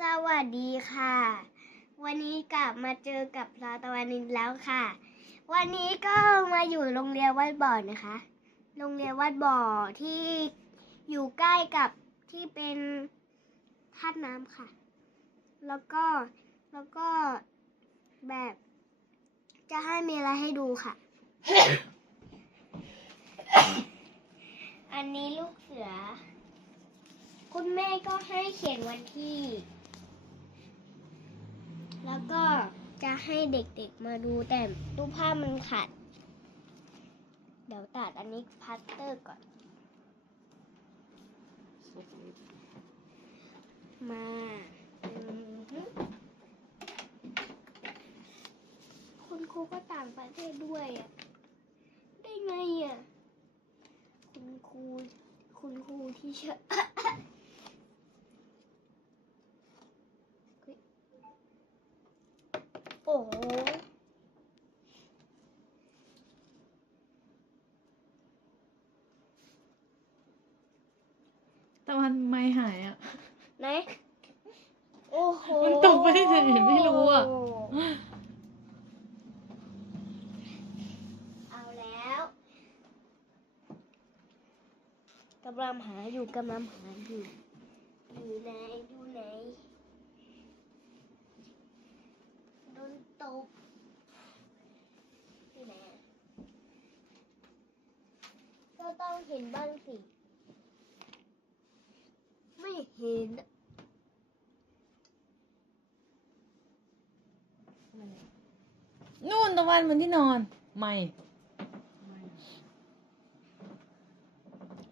สวัสดีค่ะ วันนี้กลับมาเจอกับเราตะวันนินแล้วค่ะ วันนี้ก็มาอยู่โรงเรียนวัดบ่อนะคะ โรงเรียนวัดบ่อที่อยู่ใกล้กับที่เป็นท่าน้ำค่ะ แล้วก็แล้วก็แบบจะให้มีอะไรให้ดูค่ะ อันนี้ลูกเสือ คุณแม่ก็ให้เขียนวันที่ แล้วก็จะให้เด็กๆมาดูแต่รูปภาพมันขัดเดี๋ยวตัดอันนี้พลาสเตอร์ก่อน มาคุณครูก็ต่างประเทศด้วยอะ ได้ไงอะ คุณครู คุณครูที่เชอ โอ้โหตะวันไม่หายอะ ไหน โอ้โหมันตกไปเฉยๆไม่รู้อะเอาแล้วกำลังหาอยู่กำลังหาอยู่อยู่ไหนอยู่ไหนโดนตกที่ไหนอะก็ ต้องเห็นบ้างสิ ไม่เห็นอะนู่นตะวันบนที่นอน ไม่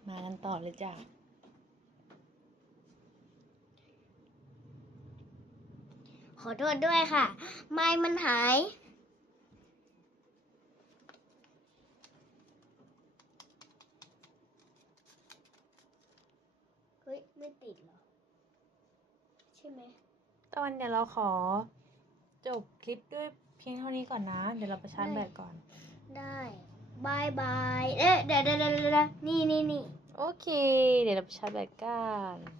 มากันต่อเลยจ้ะขอโทษด้วยค่ะ ไม้มันหาย เฮ้ย ไม่ติดเหรอ ใช่ไหมตะวันเดี๋ยวเราขอจบคลิปด้วยเพียงเท่านี้ก่อนนะ เดี๋ยวเราไปชาร์จแบตก่อน ได้บายบาย เอ๊ะเดี๋ยวเดี๋ยวเดี๋ยวเดี๋ยวนี่นี่นี่โอเค เดี๋ยวเราไปชาร์จแบตกัน